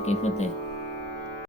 की फतेह।